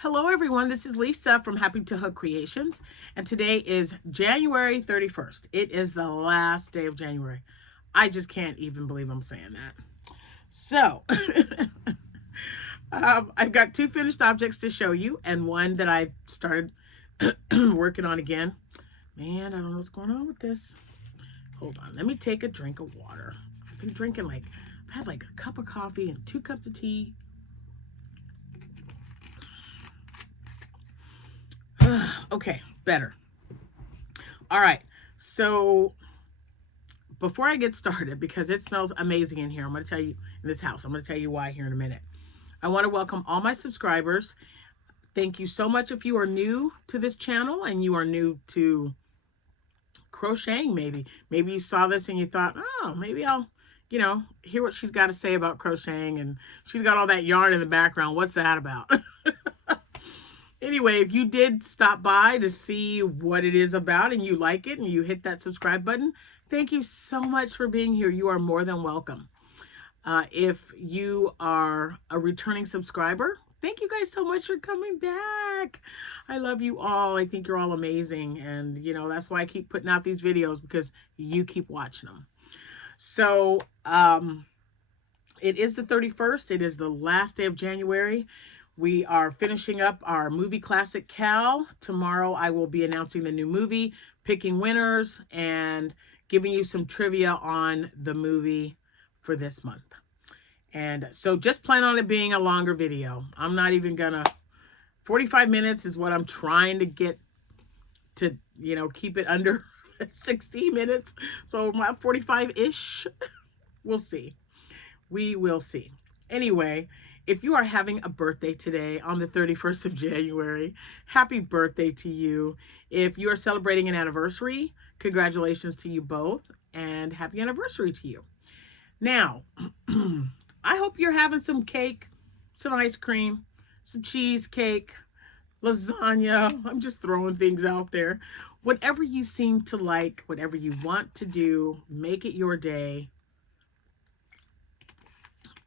Hello everyone, this is Lisa from Happytohook Creations, and today is January 31st. It is the last day of January. I just can't even believe I'm saying that. So, I've got two finished objects to show you, and one that I've started working on again. Man, I don't know what's going on with this. Hold on, let me take a drink of water. I've been drinking I've had like a cup of coffee and 2 cups of tea. Okay, better. All right, so before I get started, because it smells amazing in here, I'm going to tell you, in this house, I'm going to tell you why here in a minute. I want to welcome all my subscribers. Thank you so much if you are new to this channel and you are new to crocheting. Maybe you saw this and you thought, oh, maybe I'll, hear what she's got to say about crocheting, and she's got all that yarn in the background. What's that about? Anyway, if you did stop by to see what it is about and you like it and you hit that subscribe button, thank you so much for being here. You are more than welcome. If you are a returning subscriber, thank you guys so much for coming back. I love you all. I think you're all amazing. And, that's why I keep putting out these videos, because you keep watching them. So, it is the 31st. It is the last day of January. We are finishing up our movie classic Cal. Tomorrow I will be announcing the new movie, picking winners, and giving you some trivia on the movie for this month. And so just plan on it being a longer video. I'm not even gonna, 45 minutes is what I'm trying to get to, keep it under 60 minutes. So my 45-ish, we'll see. We will see. Anyway, if you are having a birthday today on the 31st of January, happy birthday to you. If you are celebrating an anniversary, congratulations to you both, and happy anniversary to you. Now, I hope you're having some cake, some ice cream, some cheesecake, lasagna. I'm just throwing things out there. Whatever you seem to like, whatever you want to do, make it your day.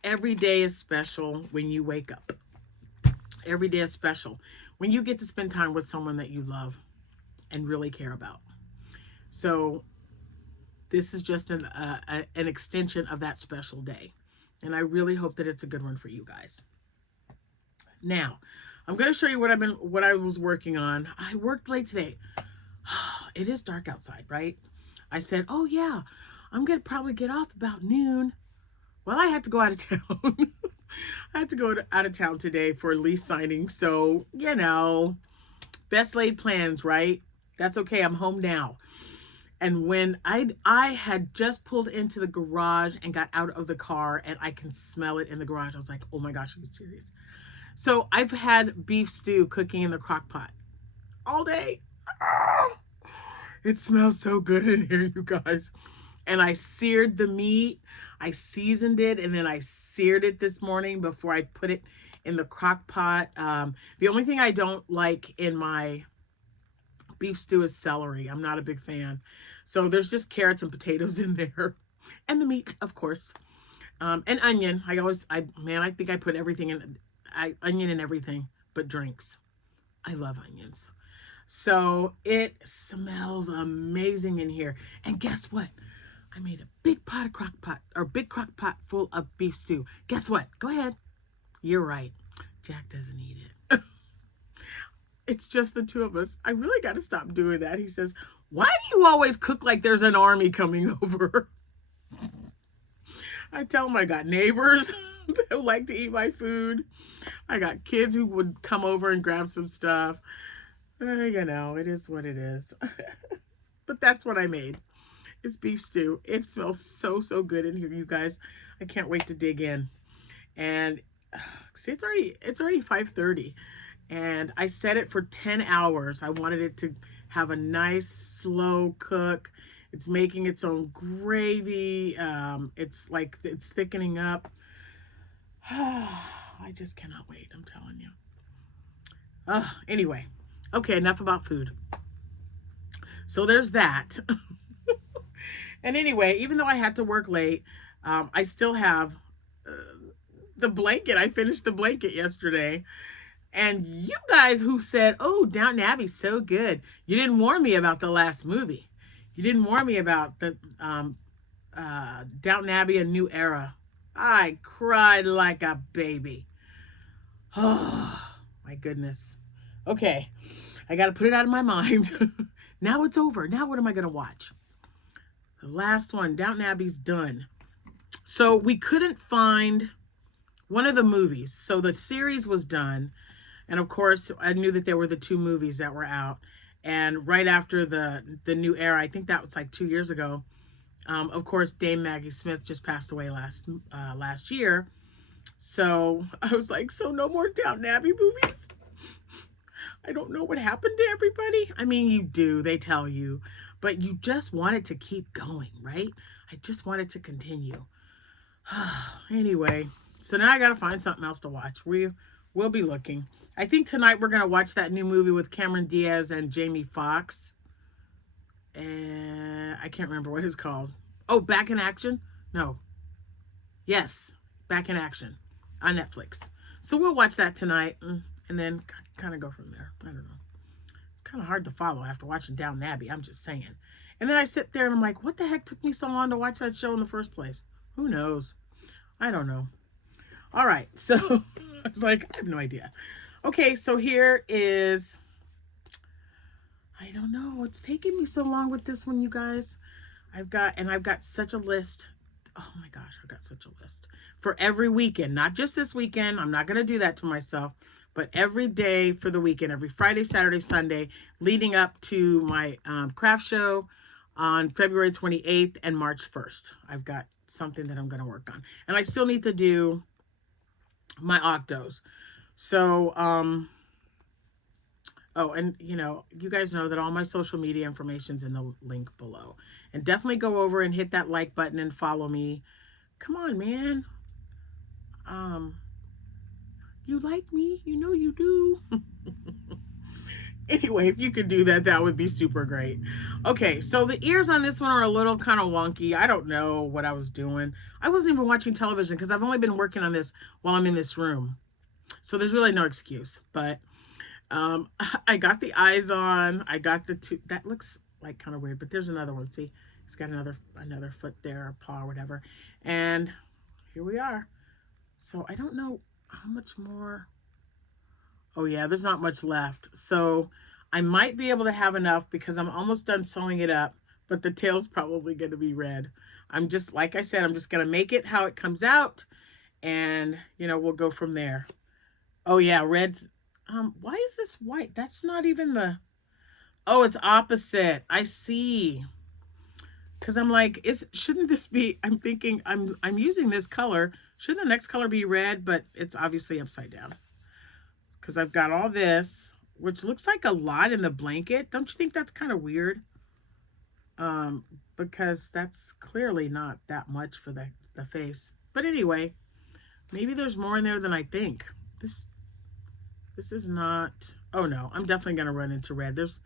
Every day is special when you wake up. Every day is special when you get to spend time with someone that you love and really care about. So this is just an extension of that special day. And I really hope that it's a good one for you guys. Now, I'm going to show you what I was working on. I worked late today. It is dark outside, right? I said, oh yeah, I'm going to probably get off about noon. Well, I had to go out of town. I had to go out of town today for a lease signing. So, best laid plans, right? That's okay. I'm home now. And when I had just pulled into the garage and got out of the car, and I can smell it in the garage, I was like, oh my gosh, are you serious? So I've had beef stew cooking in the crock pot all day. It smells so good in here, you guys. And I seared the meat. I seasoned it, and then I seared it this morning before I put it in the crock pot. The only thing I don't like in my beef stew is celery. I'm not a big fan. So there's just carrots and potatoes in there. And the meat, of course. And onion. I think I put everything in, onion in everything but drinks. I love onions. So it smells amazing in here. And guess what? I made a big crock pot full of beef stew. Guess what? Go ahead. You're right. Jack doesn't eat it. It's just the two of us. I really got to stop doing that. He says, why do you always cook like there's an army coming over? I tell him I got neighbors who like to eat my food. I got kids who would come over and grab some stuff. It is what it is. But that's what I made. It's beef stew. It smells so, so good in here, you guys. I can't wait to dig in. And see, it's already 5:30, and I set it for 10 hours. I wanted it to have a nice slow cook. It's making its own gravy. It's thickening up. I just cannot wait, I'm telling you. Anyway, okay, enough about food. So there's that. And anyway, even though I had to work late, I still have the blanket. I finished the blanket yesterday. And you guys who said, oh, Downton Abbey's so good. You didn't warn me about the last movie. You didn't warn me about the Downton Abbey, A New Era. I cried like a baby. Oh, my goodness. Okay, I got to put it out of my mind. Now it's over. Now what am I going to watch? The last one, Downton Abbey's done. So we couldn't find one of the movies. So the series was done. And of course, I knew that there were the 2 movies that were out. And right after the New Era, I think that was like 2 years ago. Of course, Dame Maggie Smith just passed away last year. So I was like, so no more Downton Abbey movies? I don't know what happened to everybody. I mean, you do, they tell you. But you just want it to keep going, right? I just want it to continue. Anyway, so now I got to find something else to watch. We'll be looking. I think tonight we're going to watch that new movie with Cameron Diaz and Jamie Foxx. And I can't remember what it's called. Oh, Back in Action? No. Yes, Back in Action on Netflix. So we'll watch that tonight and then kind of go from there. I don't know. It's kind of hard to follow after watching Downton Abbey. I'm just saying. And then I sit there and I'm like, what the heck took me so long to watch that show in the first place? Who knows? I don't know. All right. So I was like, I have no idea. Okay. So here is, I don't know. It's taking me so long with this one, you guys. I've got such a list. Oh my gosh. I've got such a list for every weekend, not just this weekend. I'm not going to do that to myself, but every day for the weekend, every Friday, Saturday, Sunday, leading up to my craft show on February 28th and March 1st. I've got something that I'm going to work on. And I still need to do my octos. So, oh, and you know, you guys know that all my social media information's in the link below. And definitely go over and hit that like button and follow me. Come on, man. You like me? You know you do. Anyway, if you could do that, that would be super great. Okay, so the ears on this one are a little kind of wonky. I don't know what I was doing. I wasn't even watching television because I've only been working on this while I'm in this room. So there's really no excuse. But I got the eyes on. I got the 2. That looks like kind of weird, but there's another one. See, it's got another foot there, a paw, or whatever. And here we are. So I don't know how much more. Oh yeah, there's not much left. So I might be able to have enough because I'm almost done sewing it up, but the tail's probably going to be red. I'm just, like I said, I'm just going to make it how it comes out and, you know, we'll go from there. Oh yeah, red's, why is this white? That's not even the, oh, it's opposite. I see. Because I'm like, shouldn't this be, I'm thinking, I'm using this color. Shouldn't the next color be red? But it's obviously upside down. Because I've got all this, which looks like a lot in the blanket. Don't you think that's kind of weird? Because that's clearly not that much for the face. But anyway, maybe there's more in there than I think. This is not, oh no, I'm definitely going to run into red. There's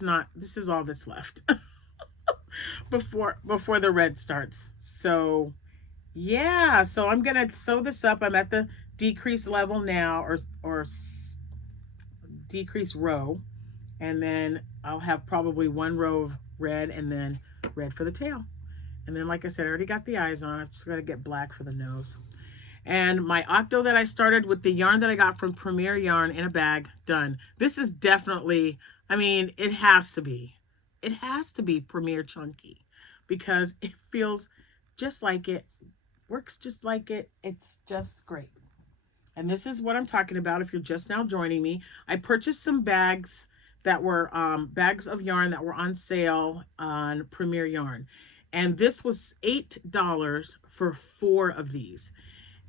not, this is all that's left before the red starts. So yeah, so I'm going to sew this up. I'm at the decrease level now, or decrease row, and then I'll have probably 1 row of red and then red for the tail. And then, like I said, I already got the eyes on. I've just got to get black for the nose. And my octo that I started with the yarn that I got from Premier Yarn in a bag, done. This is definitely, I mean, it has to be Premier Chunky because it feels just like it, works just like it. It's just great. And this is what I'm talking about if you're just now joining me. I purchased some bags that were bags of yarn that were on sale on Premier Yarn. And this was $8 for 4 of these.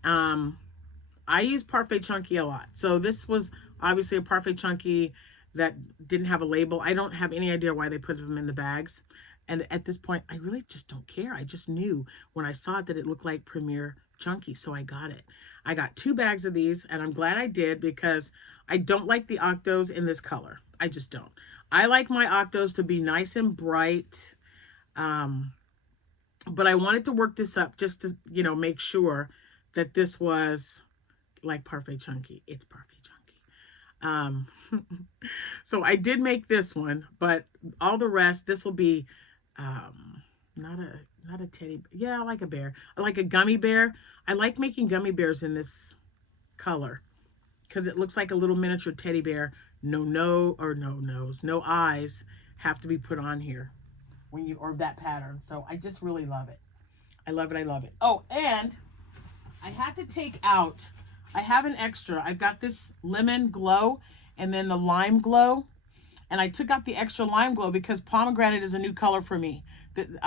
I use Parfait Chunky a lot. So this was obviously a Parfait Chunky that didn't have a label. I don't have any idea why they put them in the bags. And at this point, I really just don't care. I just knew when I saw it that it looked like Premier Chunky, so I got it. I got 2 bags of these, and I'm glad I did because I don't like the octos in this color. I just don't. I like my octos to be nice and bright, but I wanted to work this up just to, you know, make sure that this was like Parfait Chunky. It's Parfait Chunky. Um, so I did make this one, but all the rest, this will be not a teddy. Yeah, I like a bear. I like a gummy bear. I like making gummy bears in this color because it looks like a little miniature teddy bear. No nose, no eyes have to be put on here when you, or that pattern. So I just really love it. I love it. I love it. Oh, and I had to take out, I have an extra. I've got this lemon glow and then the lime glow. And I took out the extra lime glow because pomegranate is a new color for me.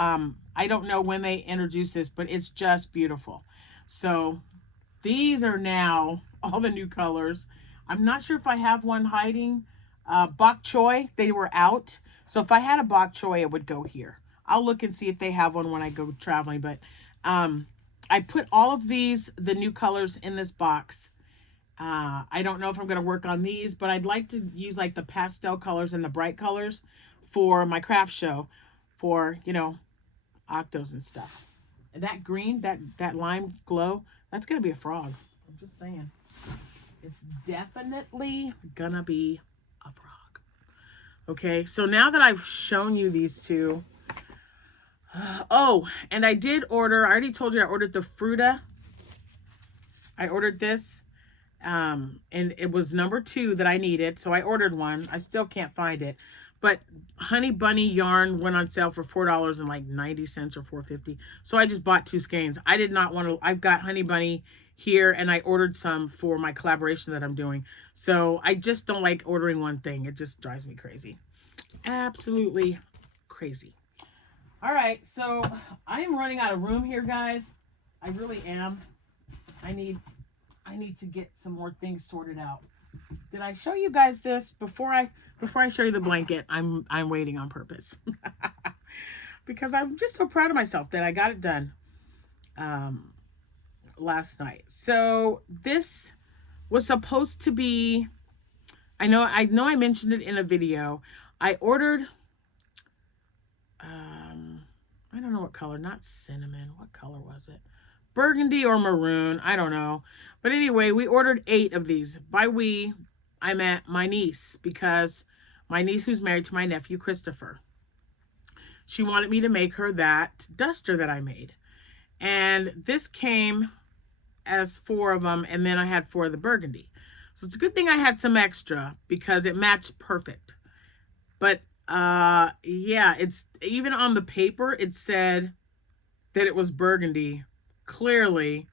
I don't know when they introduced this, but it's just beautiful. So these are now all the new colors. I'm not sure if I have one hiding. Bok choy, they were out. So if I had a bok choy, it would go here. I'll look and see if they have one when I go traveling. But I put all of these, the new colors, in this box. I don't know if I'm going to work on these, but I'd like to use like the pastel colors and the bright colors for my craft show for, you know, octos and stuff. And that green, that lime glow, that's going to be a frog. I'm just saying. It's definitely going to be a frog. Okay, so now that I've shown you these two. Oh, and I did order, I already told you I ordered the Fruta. I ordered this. And it was number 2 that I needed, so I ordered one. I still can't find it, but Honey Bunny yarn went on sale for $4.90 or $4.50, so I just bought 2 skeins. I did not want to. I've got Honey Bunny here, and I ordered some for my collaboration that I'm doing, so I just don't like ordering one thing. It just drives me crazy, absolutely crazy. All right, so I am running out of room here, guys. I really am. I need to get some more things sorted out. Did I show you guys this before I show you the blanket? I'm waiting on purpose. Because I'm just so proud of myself that I got it done last night. So this was supposed to be, I know I mentioned it in a video. I ordered I don't know what color, not cinnamon. What color was it? Burgundy or maroon, I don't know. But anyway, we ordered 8 of these. By we, I meant my niece, because my niece who's married to my nephew, Christopher, she wanted me to make her that duster that I made. And this came as 4 of them, and then I had 4 of the burgundy. So it's a good thing I had some extra because it matched perfect. But yeah, it's even on the paper, it said that it was burgundy. Clearly,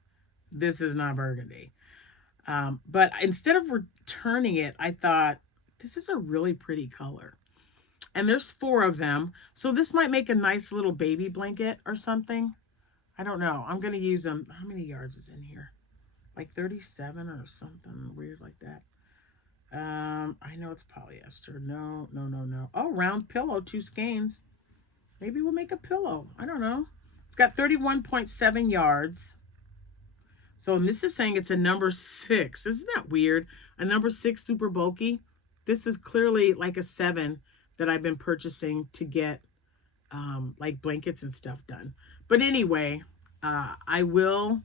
this is not burgundy. But instead of returning it, I thought, this is a really pretty color. And there's 4 of them. So this might make a nice little baby blanket or something. I don't know. I'm going to use them. How many yards is in here? Like 37 or something weird like that. I know it's polyester. No. Oh, round pillow, 2 skeins. Maybe we'll make a pillow. I don't know. It's got 31.7 yards. So this is saying it's a number 6. Isn't that weird? A number 6 super bulky. This is clearly like a 7 that I've been purchasing to get like blankets and stuff done. But anyway, I will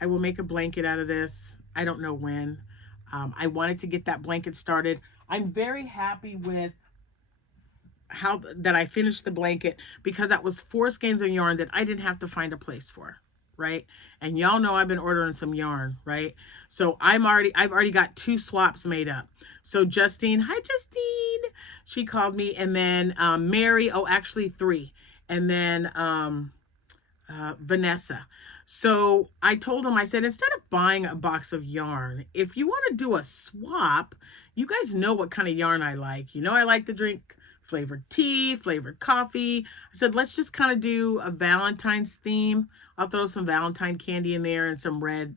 make a blanket out of this. I don't know when. I wanted to get that blanket started. I'm very happy with how that I finished the blanket, because that was 4 skeins of yarn that I didn't have to find a place for, right? And y'all know I've been ordering some yarn, right? So I've already got 2 swaps made up. So Justine, hi Justine, she called me, and then Mary, oh actually 3, and then Vanessa. So I told them, I said, instead of buying a box of yarn, if you want to do a swap, you guys know what kind of yarn I like. You know, I like to drink flavored tea, flavored coffee. I said, let's just kind of do a Valentine's theme. I'll throw some Valentine candy in there and some red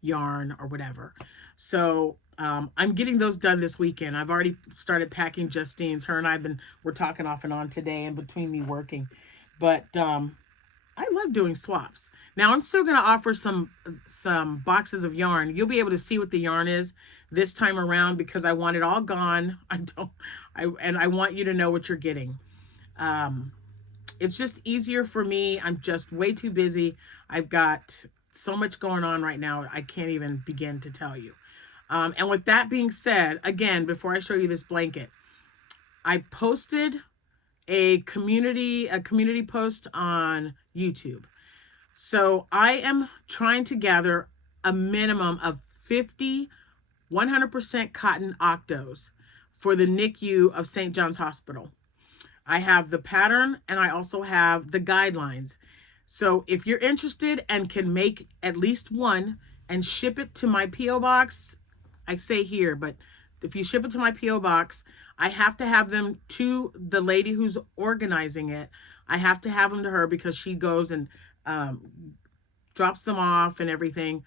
yarn or whatever. So I'm getting those done this weekend. I've already started packing Justine's. Her and we're talking off and on today in between me working. But I love doing swaps. Now I'm still going to offer some boxes of yarn. You'll be able to see what the yarn is this time around, because I want it all gone. I want you to know what you're getting. It's just easier for me. I'm just way too busy. I've got so much going on right now. I can't even begin to tell you. And with that being said, again, before I show you this blanket, I posted a community post on YouTube. So I am trying to gather a minimum of 50 100% cotton octos for the NICU of St. John's Hospital. I have the pattern and I also have the guidelines. So if you're interested and can make at least one and ship it to my P.O. box, I say here, but if you ship it to my P.O. box, I have to have them to the lady who's organizing it. I have to have them to her because she goes and drops them off and everything.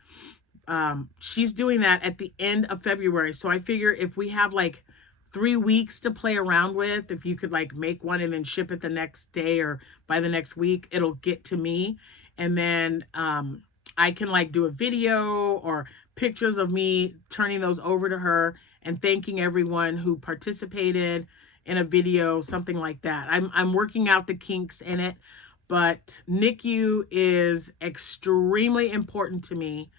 She's doing that at the end of February. So I figure if we have like 3 weeks to play around with, if you could like make one and then ship it the next day or by the next week, it'll get to me. And then I can like do a video or pictures of me turning those over to her and thanking everyone who participated in a video, something like that. I'm working out the kinks in it, but NICU is extremely important to me.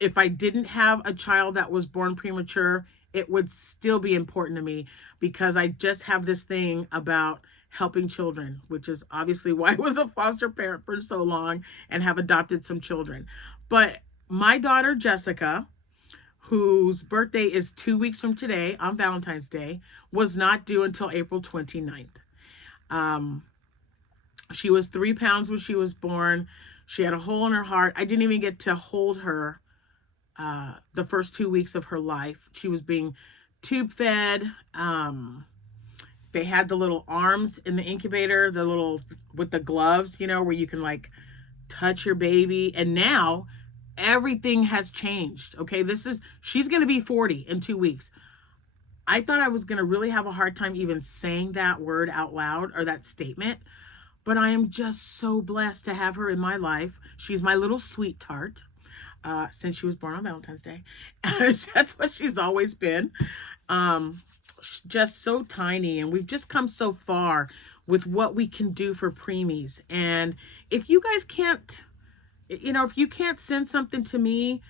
If I didn't have a child that was born premature, it would still be important to me because I just have this thing about helping children, which is obviously why I was a foster parent for so long and have adopted some children. But my daughter, Jessica, whose birthday is 2 weeks from today on Valentine's Day, was not due until April 29th. She was 3 pounds when she was born. She had a hole in her heart. I didn't even get to hold her the first 2 weeks of her life. She was being tube fed. They had the little arms in the incubator, the little with the gloves, you know, where you can like touch your baby. And now everything has changed. Okay, she's going to be 40 in 2 weeks. I thought I was going to really have a hard time even saying that word out loud or that statement. But I am just so blessed to have her in my life. She's my little sweet tart since she was born on Valentine's Day. That's what she's always been. Just so tiny. And we've just come so far with what we can do for preemies. And if you guys can't, if you can't send something to me,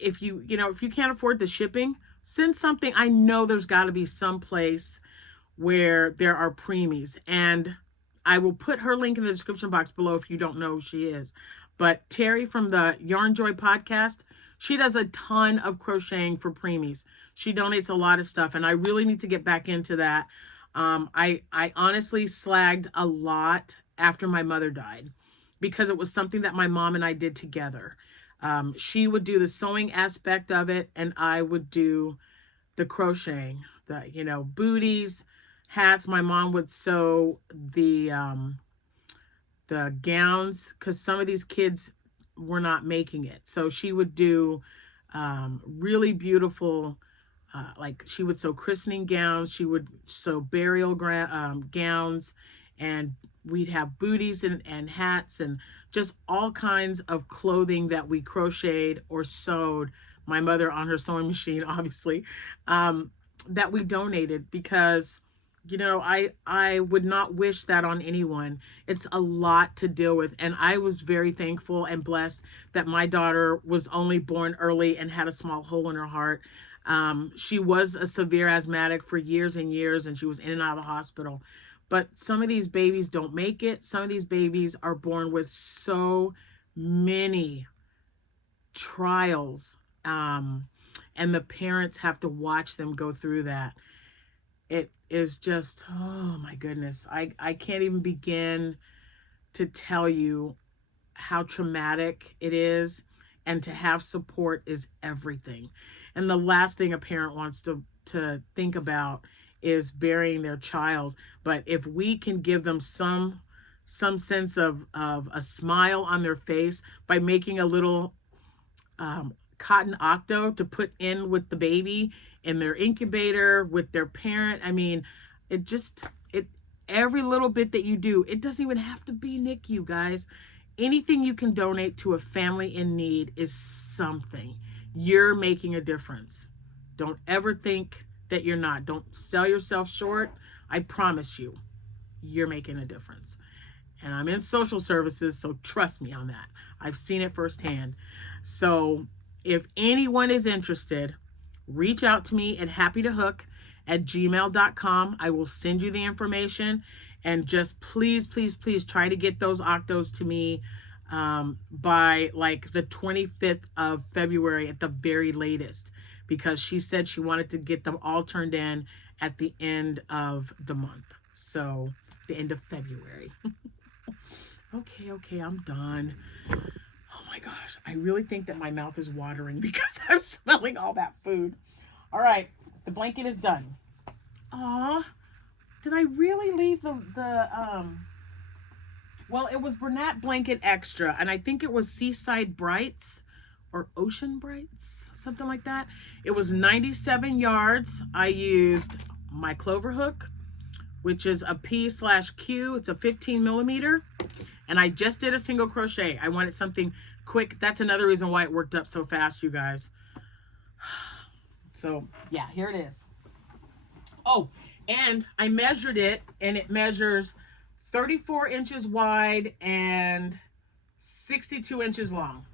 if you can't afford the shipping, send something. I know there's got to be some place where there are preemies. And I will put her link in the description box below if you don't know who she is. But Terry from the Yarn Joy podcast, she does a ton of crocheting for preemies. She donates a lot of stuff, and I really need to get back into that. I honestly slagged a lot after my mother died because it was something that my mom and I did together. She would do the sewing aspect of it, and I would do the crocheting, the booties, hats. My mom would sew the gowns because some of these kids were not making it. So she would do really beautiful, like she would sew christening gowns. She would sew burial gowns, and we'd have booties and hats and just all kinds of clothing that we crocheted or sewed. My mother on her sewing machine, obviously, that we donated because I would not wish that on anyone. It's a lot to deal with. And I was very thankful and blessed that my daughter was only born early and had a small hole in her heart. She was a severe asthmatic for years and years, and she was in and out of the hospital. But some of these babies don't make it. Some of these babies are born with so many trials. And the parents have to watch them go through that. It is just, oh my goodness. I can't even begin to tell you how traumatic it is, and to have support is everything. And the last thing a parent wants to think about is burying their child. But if we can give them some sense of a smile on their face by making a little cotton octo to put in with the baby in their incubator with their parent. I mean, every little bit that you do, it doesn't even have to be NICU, guys. Anything you can donate to a family in need is something. You're making a difference. Don't ever think that you're not. Don't sell yourself short. I promise you, you're making a difference. And I'm in social services, so trust me on that. I've seen it firsthand. So if anyone is interested, reach out to me at happytohook@gmail.com. I will send you the information, and just please, please, please try to get those octos to me by like the 25th of February at the very latest, because she said she wanted to get them all turned in at the end of the month. So the end of February. Okay, I'm done. Oh my gosh, I really think that my mouth is watering because I'm smelling all that food. All right, the blanket is done. Aw, did I really leave well, it was Bernat Blanket Extra, and I think it was Seaside Brights or Ocean Brights, something like that. It was 97 yards. I used my clover hook, which is a P/Q. It's a 15 millimeter. And I just did a single crochet. I wanted something quick. That's another reason why it worked up so fast, you guys. So yeah, here it is. Oh, and I measured it, and it measures 34 inches wide and 62 inches long.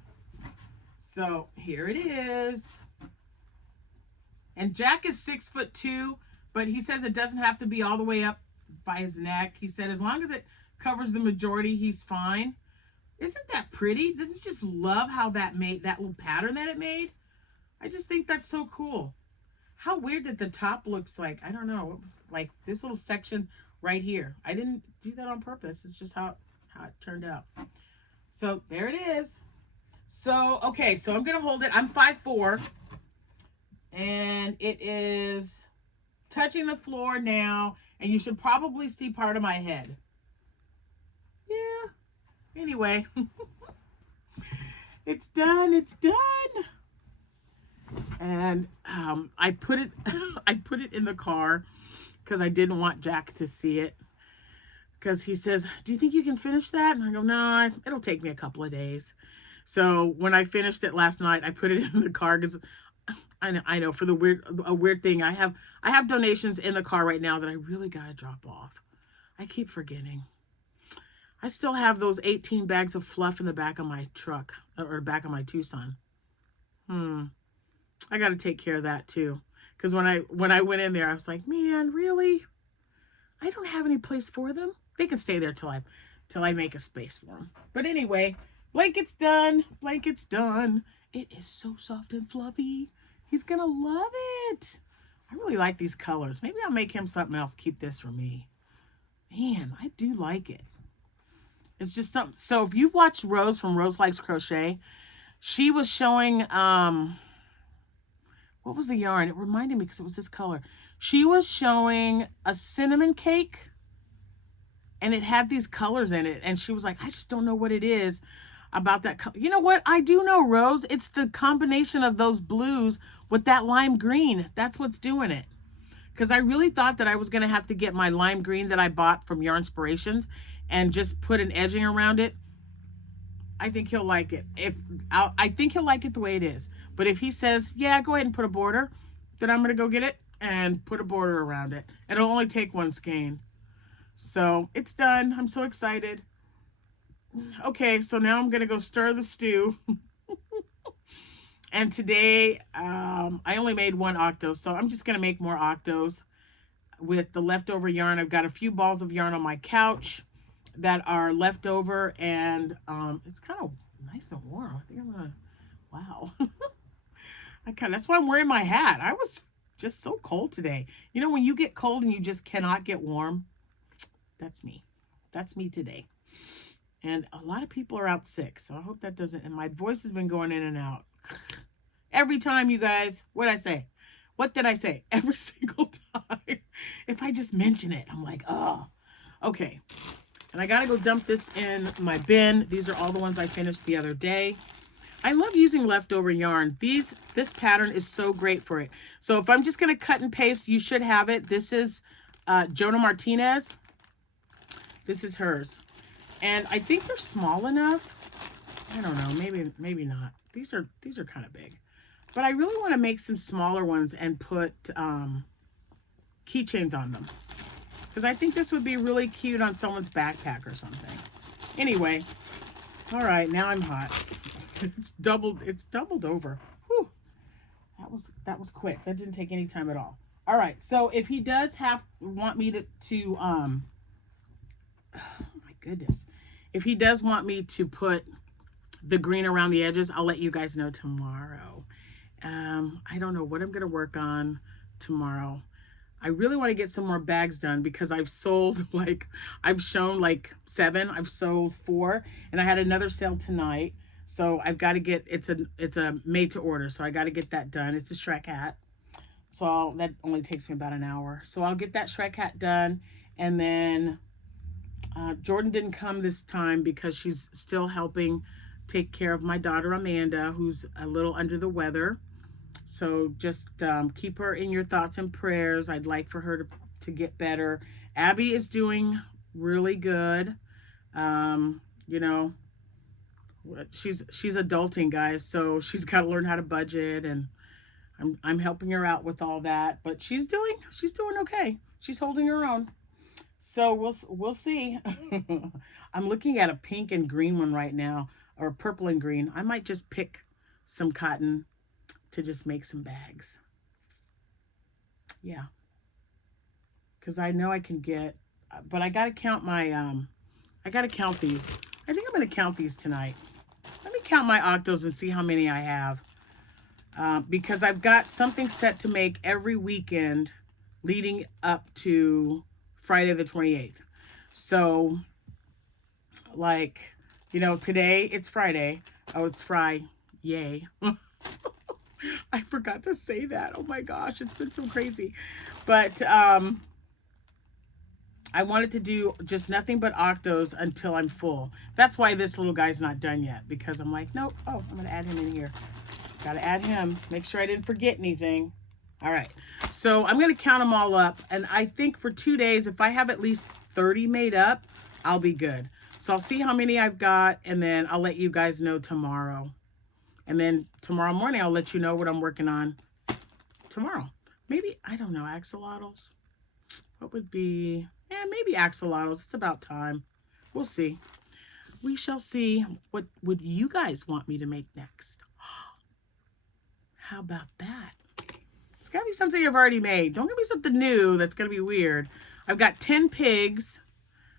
So here it is. And Jack is 6'2", but he says it doesn't have to be all the way up by his neck. He said as long as it covers the majority, he's fine. Isn't that pretty? Didn't you just love how that made that little pattern that it made? I just think that's so cool. How weird that the top looks like, I don't know, it was like this little section right here. I didn't do that on purpose. It's just how it turned out. So there it is. So, okay, so I'm gonna hold it. I'm 5'4", and it is touching the floor now, and you should probably see part of my head. Yeah. Anyway, it's done. It's done. And I put it in the car because I didn't want Jack to see it, because he says, do you think you can finish that? And I go, no, it'll take me a couple of days. So when I finished it last night, I put it in the car because I know for a weird thing, I have donations in the car right now that I really got to drop off. I keep forgetting. I still have those 18 bags of fluff in the back of my truck, or back of my Tucson. I got to take care of that too. Because when I went in there, I was like, man, really? I don't have any place for them. They can stay there till I make a space for them. But anyway, blanket's done. Blanket's done. It is so soft and fluffy. He's going to love it. I really like these colors. Maybe I'll make him something else. Keep this for me. Man, I do like it. It's just something. So if you've watched Rose from Rose Likes Crochet, she was showing, what was the yarn? It reminded me because it was this color. She was showing a cinnamon cake, and it had these colors in it. And she was like, I just don't know what it is about that. You know what? I do know, Rose. It's the combination of those blues with that lime green. That's what's doing it. Because I really thought that I was going to have to get my lime green that I bought from Yarnspirations and just put an edging around it. I think he'll like it. I think he'll like it the way it is. But if he says, yeah, go ahead and put a border, then I'm going to go get it and put a border around it. It'll only take one skein. So it's done. I'm so excited. Okay, so now I'm going to go stir the stew. And today, I only made one octo, so I'm just going to make more octos with the leftover yarn. I've got a few balls of yarn on my couch that are left over, and it's kind of nice and warm. I think I'm gonna, wow. That's why I'm wearing my hat. I was just so cold today. You know, when you get cold and you just cannot get warm, that's me. That's me today. And a lot of people are out sick, so I hope that doesn't, and my voice has been going in and out. Every time, you guys, what'd I say? What did I say? Every single time. If I just mention it, I'm like, oh, okay. And I got to go dump this in my bin. These are all the ones I finished the other day. I love using leftover yarn. This pattern is so great for it. So if I'm just going to cut and paste, you should have it. This is Jonah Martinez. This is hers. And I think they're small enough. I don't know. Maybe not. These are kind of big. But I really want to make some smaller ones and put keychains on them. Because I think this would be really cute on someone's backpack or something. Anyway, all right, now I'm hot. It's doubled over. that was quick. That didn't take any time at all. All right. So if he does want me to oh my goodness. If he does want me to put the green around the edges, I'll let you guys know tomorrow. I don't know what I'm going to work on tomorrow. I really want to get some more bags done because I've sold I've shown like 7. I've sold 4, and I had another sale tonight. So I've got to get, it's a made to order. So I got to get that done. It's a Shrek hat. So that only takes me about an hour. So I'll get that Shrek hat done. And then Jordan didn't come this time because she's still helping take care of my daughter Amanda, who's a little under the weather. So just keep her in your thoughts and prayers. I'd like for her to get better. Abby is doing really good. You know, she's adulting, guys, so she's got to learn how to budget, and I'm helping her out with all that. But she's doing okay. She's holding her own. So we'll see. I'm looking at a pink and green one right now, or purple and green. I might just pick some cotton to just make some bags. Yeah. Because I know I can get, but I got to count my, I got to count these. I think I'm going to count these tonight. Let me count my octos and see how many I have. Because I've got something set to make every weekend leading up to Friday the 28th. So, like, you know, today it's Friday. Oh, it's Friday. Yay. I forgot to say that. Oh my gosh, it's been so crazy. But I wanted to do just nothing but octos until I'm full. That's why this little guy's not done yet, because I'm like, nope. Oh, I'm going to add him in here. Got to add him. Make sure I didn't forget anything. All right. So I'm going to count them all up. And I think for 2 days, if I have at least 30 made up, I'll be good. So I'll see how many I've got, and then I'll let you guys know tomorrow. And then tomorrow morning, I'll let you know what I'm working on tomorrow. Maybe, I don't know, axolotls. What would be, maybe axolotls. It's about time. We'll see. We shall see. What would you guys want me to make next? How about that? It's got to be something I've already made. Don't give me something new that's going to be weird. I've got 10 pigs.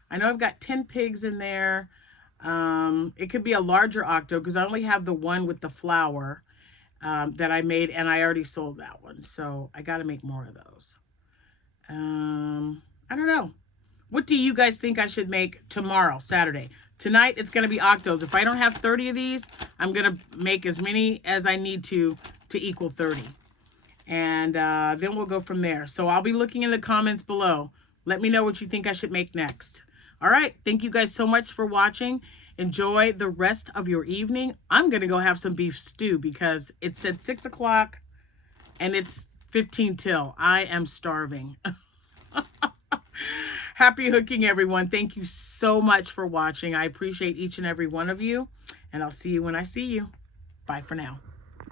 I know I've got 10 pigs in there. It could be a larger octo because I only have the one with the flower that I made, and I already sold that one. So I got to make more of those. I don't know. What do you guys think I should make tomorrow, Saturday? Tonight, it's going to be octos. If I don't have 30 of these, I'm going to make as many as I need to equal 30. And then we'll go from there. So I'll be looking in the comments below. Let me know what you think I should make next. All right. Thank you guys so much for watching. Enjoy the rest of your evening. I'm going to go have some beef stew because it's at 6 o'clock and it's 15 till. I am starving. Happy hooking, everyone. Thank you so much for watching. I appreciate each and every one of you, and I'll see you when I see you. Bye for now.